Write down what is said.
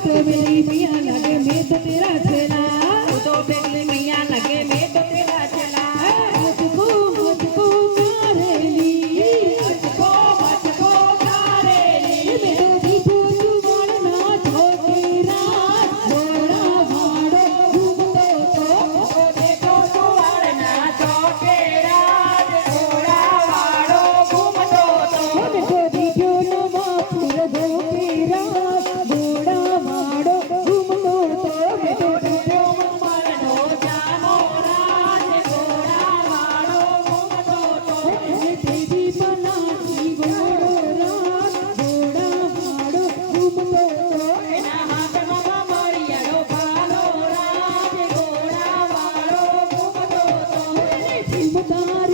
तो मेरी मियाँ लगे मैं तो तेरा चेला Sakar